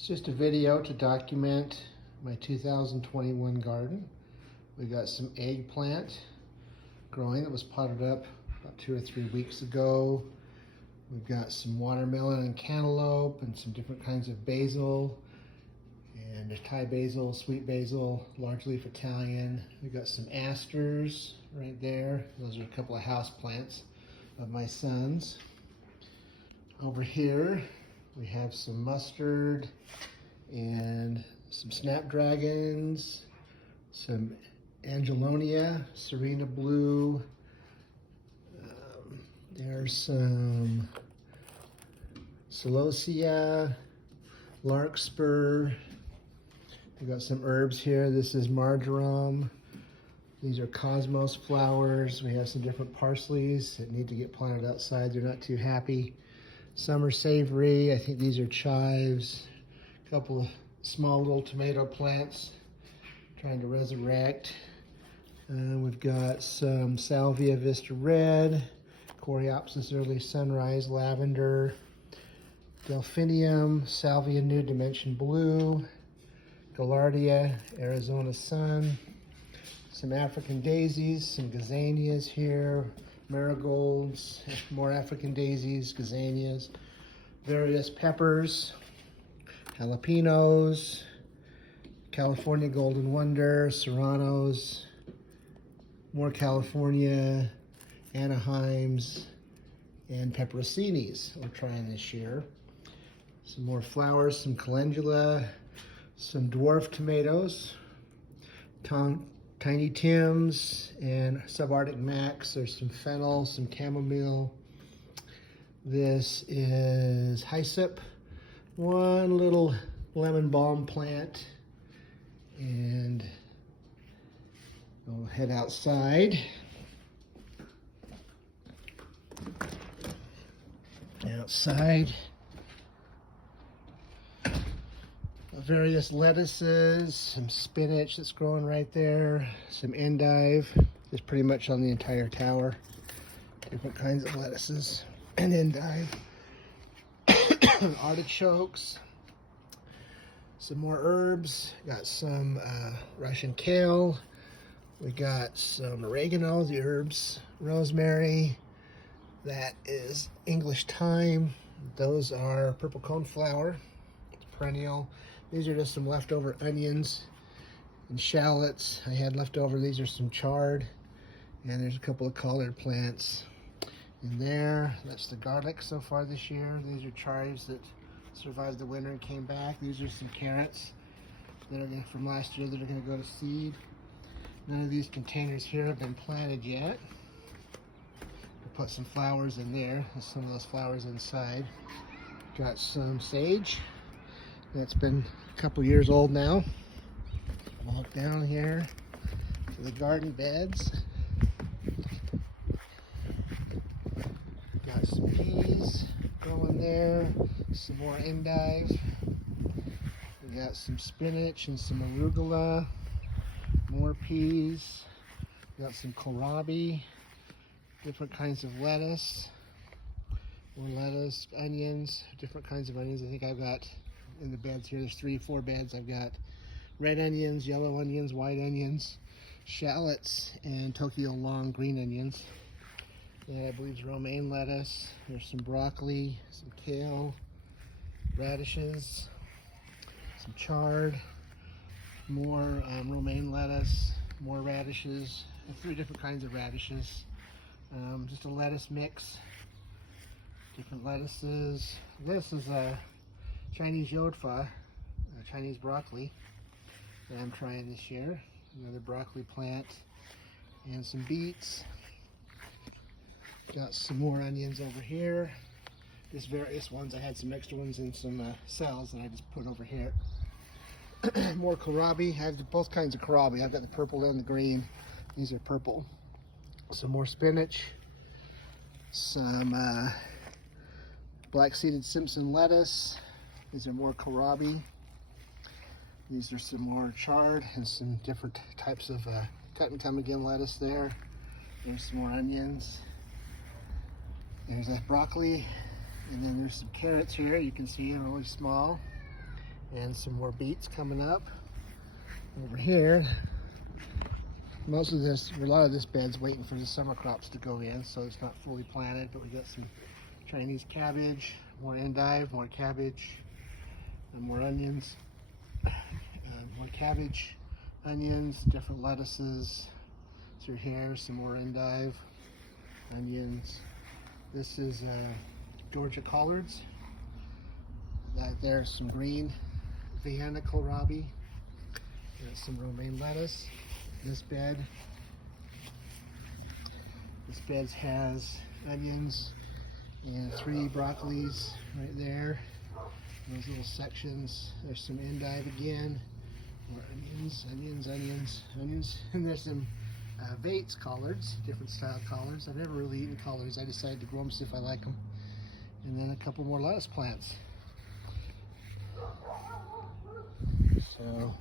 It's just a video to document my 2021 garden. We got some eggplant growing that was potted up about 2 or 3 weeks ago. We've got some watermelon and cantaloupe and some different kinds of basil and Thai basil, sweet basil, large leaf Italian. We've got some asters right there. Those are a couple of house plants of my son's. Over here we have some mustard and some snapdragons, some angelonia, serena blue. There's some celosia, larkspur. We've got some herbs here. This is marjoram. These are cosmos flowers. We have some different parsleys that need to get planted outside. They're not too happy. Some are savory. I think these are chives. A couple of small little tomato plants trying to resurrect. We've got some salvia vista red, coreopsis early sunrise lavender, delphinium, salvia new dimension blue, gaillardia Arizona sun, some African daisies, some gazanias here, marigolds, more African daisies, gazanias, various peppers, jalapenos, California golden wonder, serranos, more California, Anaheims, and pepperoncinis we're trying this year. Some more flowers, some calendula, some dwarf tomatoes, Tiny Tims and Subarctic Max. There's some fennel, some chamomile. This is hyssop, one little lemon balm plant, and we'll head outside. Outside, various lettuces, some spinach that's growing right there, some endive, just pretty much on the entire tower. Different kinds of lettuces and endive. Artichokes, some more herbs. Got some Russian kale. We got some oregano, the herbs, rosemary. That is English thyme. Those are purple coneflower. It's perennial. These are just some leftover onions and shallots I had left over. These are some chard. And there's a couple of collard plants in there. That's the garlic so far this year. These are chives that survived the winter and came back. These are some carrots that are from last year that are going to go to seed. None of these containers here have been planted yet. Put some flowers in there. There's some of those flowers inside. Got some sage that's been a couple years old now. Walk down here to the garden beds. Got some peas growing there. Some more endive. We got some spinach and some arugula. More peas. We got some kohlrabi. Different kinds of lettuce, more lettuce, onions, different kinds of onions. I think I've got in the beds here, there's 3 or 4 beds. I've got red onions, yellow onions, white onions, shallots, and Tokyo long green onions. And I believe it's romaine lettuce. There's some broccoli, some kale, radishes, some chard, more romaine lettuce, more radishes, and 3 different kinds of radishes. Just a lettuce mix, different lettuces. This is a Chinese yodfa, Chinese broccoli that I'm trying this year. Another broccoli plant and some beets. Got some more onions over here. Just various ones. I had some extra ones in some cells that I just put over here. More kohlrabi. I have both kinds of kohlrabi. I've got the purple and the green. These are purple. Some more spinach, some black-seeded Simpson lettuce. These are more kohlrabi. These are some more chard and some different types of cut and come again lettuce there. There's some more onions. There's a broccoli, and then there's some carrots here. You can see them really small. and some more beets coming up. Over here, most of this, a lot of this bed's waiting for the summer crops to go in, so it's not fully planted, but we got some Chinese cabbage, more endive, more cabbage, and more onions, more cabbage, onions, different lettuces through here, some more endive, onions. This is Georgia collards. There's some green Vienna kohlrabi. There's some romaine lettuce. This bed has onions and 3 broccolis right there. Those little sections. There's some endive again. More onions, and there's some Vates collards, different style collards. I've never really eaten collards. I decided to grow them, see if I like them. And then a couple more lettuce plants. So